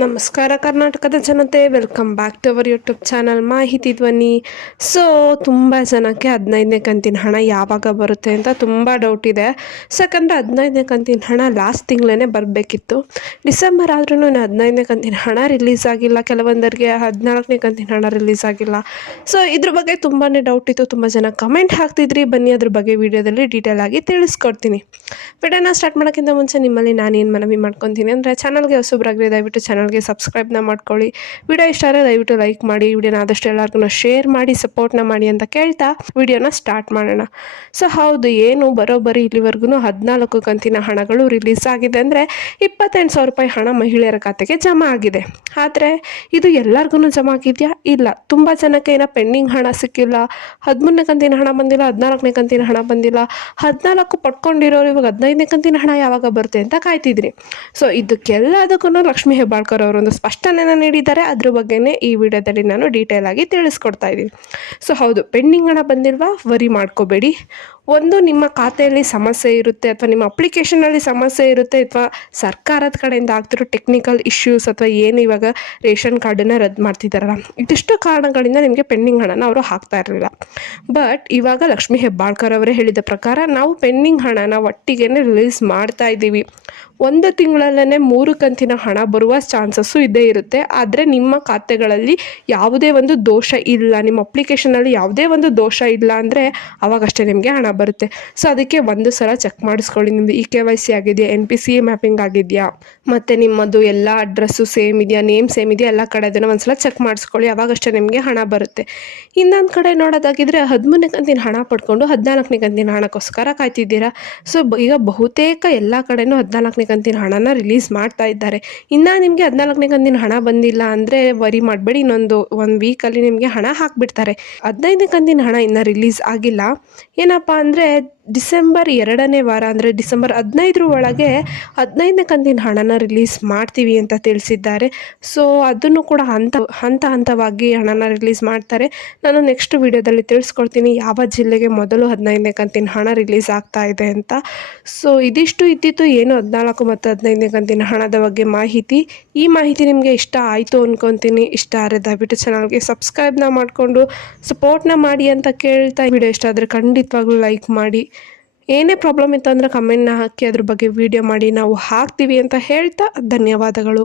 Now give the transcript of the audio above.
ನಮಸ್ಕಾರ ಕರ್ನಾಟಕದ ಜನತೆ, welcome back to our YouTube channel Mahiti Dhwani. So ತುಂಬ ಜನಕ್ಕೆ 15ನೇ ಕಂತಿನ ಹಣ ಯಾವಾಗ ಬರುತ್ತೆ ಅಂತ ತುಂಬ ಡೌಟ್ ಇದೆ. ಯಾಕಂದರೆ 15ನೇ ಕಂತಿನ ಹಣ ಲಾಸ್ಟ್ ತಿಂಗಳೇ ಬರಬೇಕಿತ್ತು. ಡಿಸೆಂಬರ್ ಆದ್ರೂ 15ನೇ ಕಂತಿನ ಹಣ ರಿಲೀಸ್ ಆಗಿಲ್ಲ. ಕೆಲವೊಂದರಿಗೆ 14ನೇ ಕಂತಿನ ಹಣ ರಿಲೀಸ್ ಆಗಿಲ್ಲ. ಸೊ ಇದ್ರ ಬಗ್ಗೆ ತುಂಬಾ ಡೌಟ್ ಇತ್ತು. ತುಂಬ ಜನ ಕಮೆಂಟ್ ಹಾಕ್ತಿದ್ರಿ. ಬನ್ನಿ ಅದ್ರ ಬಗ್ಗೆ ವಿಡಿಯೋದಲ್ಲಿ ಡೀಟೇಲ್ ಆಗಿ ತಿಳಿಸ್ಕೊಡ್ತೀನಿ. ವಿಡಿಯೋನ ಸ್ಟಾರ್ಟ್ ಮಾಡೋಕ್ಕಿಂತ ಮುಂಚೆ ನಿಮ್ಮಲ್ಲಿ ನಾನೇನು ಮನವಿ ಮಾಡ್ಕೊತೀನಿ ಅಂದರೆ, ಚಾನಲ್ಗೆ ಹೊಸಬ್ರಾಗಿದ್ರೆ ದಯವಿಟ್ಟು ಚಾನಲ್ಗೆ ಸಬ್ಸ್ಕ್ರೈಬ್ನ ಮಾಡ್ಕೊಳ್ಳಿ. ವಿಡಿಯೋ ಇಷ್ಟ ಆದರೆ ದಯವಿಟ್ಟು ಲೈಕ್ ಮಾಡಿ. ವಿಡಿಯೋನ ಆದಷ್ಟು ಎಲ್ಲರಿಗೂ ಶೇರ್ ಮಾಡಿ ಸಪೋರ್ಟ್ನ ಮಾಡಿ ಅಂತ ಕೇಳ್ತಾ ವಿಡಿಯೋನ ಸ್ಟಾರ್ಟ್ ಮಾಡೋಣ. ಸೊ ಹೌದು, ಏನು ಬರೋಬ್ಬರಿ ಇಲ್ಲಿವರೆಗೂ 14 ಕಂತಿನ ಹಣಗಳು ರಿಲೀಸ್ ಆಗಿದೆ. ಅಂದರೆ 28,000 ರೂಪಾಯಿ ಹಣ ಮಹಿಳೆಯರ ಖಾತೆಗೆ ಜಮಾ ಆಗಿದೆ. ಆದರೆ ಇದು ಎಲ್ಲರಿಗೂ ಜಮಾ ಆಗಿದೆಯಾ? ಇಲ್ಲ. ತುಂಬ ಜನಕ್ಕೆ ಏನೋ ಪೆಂಡಿಂಗ್ ಹಣ ಸಿಕ್ಕಿಲ್ಲ. 13ನೇ ಕಂತಿನ ಹಣ ಬಂದಿಲ್ಲ, 14ನೇ ಕಂತಿನ ಹಣ ಬಂದಿಲ್ಲ. 14 ಪಡ್ಕೊಂಡಿರೋರು ಇವಾಗ 15ನೇ ಕಂತಿನ ಹಣ ಯಾವಾಗ ಬರುತ್ತೆ ಅಂತ ಕಾಯ್ತಿದ್ರಿ. ಸೊ ಇದಕ್ಕೆಲ್ಲದಕ್ಕೂ ಲಕ್ಷ್ಮೀ ಹೆಬ್ಬಾಳ್ಕರ್ ಅವರೊಂದು ಸ್ಪಷ್ಟನೆಯನ್ನು ನೀಡಿದ್ದಾರೆ. ಅದ್ರ ಬಗ್ಗೆನೇ ಈ ವಿಡಿಯೋದಲ್ಲಿ ನಾನು ಡೀಟೇಲ್ ಆಗಿ ತಿಳಿಸ್ಕೊಡ್ತಾ ಇದ್ದೀನಿ. ಸೊ ಹೌದು, ಪೆಂಡಿಂಗ್ ಹಣ ಬಂದಿಲ್ವಾ? ವರಿ ಮಾಡ್ಕೋಬೇಡಿ. ಒಂದು, ನಿಮ್ಮ ಖಾತೆಯಲ್ಲಿ ಸಮಸ್ಯೆ ಇರುತ್ತೆ, ಅಥವಾ ನಿಮ್ಮ ಅಪ್ಲಿಕೇಶನಲ್ಲಿ ಸಮಸ್ಯೆ ಇರುತ್ತೆ, ಅಥವಾ ಸರ್ಕಾರದ ಕಡೆಯಿಂದ ಆಗ್ತಿರೋ ಟೆಕ್ನಿಕಲ್ ಇಶ್ಯೂಸ್, ಅಥವಾ ಏನು ಇವಾಗ ರೇಷನ್ ಕಾರ್ಡನ್ನು ರದ್ದು ಮಾಡ್ತಿದ್ದಾರಲ್ಲ, ಇದಿಷ್ಟು ಕಾರಣಗಳಿಂದ ನಿಮಗೆ ಪೆಂಡಿಂಗ್ ಹಣನ ಅವರು ಹಾಕ್ತಾ ಇರಲಿಲ್ಲ. ಬಟ್ ಇವಾಗ ಲಕ್ಷ್ಮೀ ಹೆಬ್ಬಾಳ್ಕರ್ ಅವರೇ ಹೇಳಿದ ಪ್ರಕಾರ ನಾವು ಪೆಂಡಿಂಗ್ ಹಣನ ಒಟ್ಟಿಗೆ ರಿಲೀಸ್ ಮಾಡ್ತಾ ಇದ್ದೀವಿ. 1 ತಿಂಗಳಲ್ಲೇ 3 ಕಂತಿನ ಹಣ ಬರುವ ಚಾನ್ಸಸ್ಸು ಇದ್ದೇ ಇರುತ್ತೆ. ಆದರೆ ನಿಮ್ಮ ಖಾತೆಗಳಲ್ಲಿ ಯಾವುದೇ ಒಂದು ದೋಷ ಇಲ್ಲ, ನಿಮ್ಮ ಅಪ್ಲಿಕೇಶನಲ್ಲಿ ಯಾವುದೇ ಒಂದು ದೋಷ ಇಲ್ಲ ಅಂದರೆ ಅವಾಗಷ್ಟೇ ನಿಮಗೆ ಹಣ ಬರುತ್ತೆ. ಸೊ ಅದಕ್ಕೆ ಒಂದು ಸಲ ಚೆಕ್ ಮಾಡಿಸ್ಕೊಳ್ಳಿ. ನಿಮ್ಮದು KYC ಆಗಿದೆಯಾ, NPCA ಮ್ಯಾಪಿಂಗ್ ಆಗಿದೆಯಾ, ಮತ್ತು ನಿಮ್ಮದು ಎಲ್ಲ ಅಡ್ರೆಸ್ಸು ಸೇಮ್ ಇದೆಯಾ, ನೇಮ್ ಸೇಮ್ ಇದೆಯಾ, ಎಲ್ಲ ಕಡೆ ಅದನ್ನು ಒಂದು ಸಲ ಚೆಕ್ ಮಾಡಿಸ್ಕೊಳ್ಳಿ. ಅವಾಗಷ್ಟೇ ನಿಮಗೆ ಹಣ ಬರುತ್ತೆ. ಇನ್ನೊಂದು ಕಡೆ ನೋಡೋದಾಗಿದ್ದರೆ 13ನೇ ಕಂತಿನ ಹಣ ಪಡ್ಕೊಂಡು 14ನೇ ಕಂತಿನ ಹಣಕ್ಕೋಸ್ಕರ ಕಾಯ್ತಿದ್ದೀರಾ. ಸೊ ಈಗ ಬಹುತೇಕ ಎಲ್ಲ ಕಡೆನೂ 14ನೇ ಕಂತಿನ ಹಣನ ರಿಲೀಸ್ ಮಾಡ್ತಾ ಇದ್ದಾರೆ. ಇನ್ನು ನಿಮಗೆ 14ನೇ ಕಂತಿನ ಹಣ ಬಂದಿಲ್ಲ ಅಂದರೆ ವರಿ ಮಾಡಬೇಡಿ. ಇನ್ನೊಂದು 1 ವೀಕಲ್ಲಿ ನಿಮಗೆ ಹಣ ಹಾಕಿಬಿಡ್ತಾರೆ. 15ನೇ ಕಂತಿನ ಹಣ ಇನ್ನೂ ರಿಲೀಸ್ ಆಗಿಲ್ಲ. ಏನಪ್ಪ ಅಂದರೆ ಡಿಸೆಂಬರ್ 2ನೇ ವಾರ, ಅಂದರೆ ಡಿಸೆಂಬರ್ 15ರ ಒಳಗೆ 15ನೇ ಕಂತಿನ ಹಣನ ರಿಲೀಸ್ ಮಾಡ್ತೀವಿ ಅಂತ ತಿಳಿಸಿದ್ದಾರೆ. ಸೊ ಅದನ್ನು ಕೂಡ ಹಂತವಾಗಿ ಹಣನ ರಿಲೀಸ್ ಮಾಡ್ತಾರೆ. ನಾನು ನೆಕ್ಸ್ಟ್ ವಿಡಿಯೋದಲ್ಲಿ ತಿಳಿಸ್ಕೊಡ್ತೀನಿ ಯಾವ ಜಿಲ್ಲೆಗೆ ಮೊದಲು 15ನೇ ಕಂತಿನ ಹಣ ರಿಲೀಸ್ ಆಗ್ತಾ ಇದೆ ಅಂತ. ಸೊ ಇದಿಷ್ಟು ಇದ್ದಿತ್ತು ಏನು 14 ಮತ್ತು 15ನೇ ಕಂತಿನ ಹಣದ ಬಗ್ಗೆ ಮಾಹಿತಿ. ಈ ಮಾಹಿತಿ ನಿಮಗೆ ಇಷ್ಟ ಆಯಿತು ಅಂದ್ಕೊತೀನಿ. ಇಷ್ಟ ಆದರೆ ದಯವಿಟ್ಟು ಚಾನಲ್ಗೆ ಸಬ್ಸ್ಕ್ರೈಬ್ನ ಮಾಡಿಕೊಂಡು ಸಪೋರ್ಟ್ನ ಮಾಡಿ ಅಂತ ಕೇಳ್ತಾ, ವಿಡಿಯೋ ಇಷ್ಟ ಆದರೆ ಖಂಡಿತವಾಗ್ಲೂ ಲೈಕ್ ಮಾಡಿ. ಏನೇ ಪ್ರಾಬ್ಲಮ್ ಇತ್ತು ಅಂದರೆ ಕಮೆಂಟ್ನ ಹಾಕಿ ಅದ್ರ ಬಗ್ಗೆ ವಿಡಿಯೋ ಮಾಡಿ ನಾವು ಹಾಕ್ತೀವಿ ಅಂತ ಹೇಳ್ತಾ ಧನ್ಯವಾದಗಳು.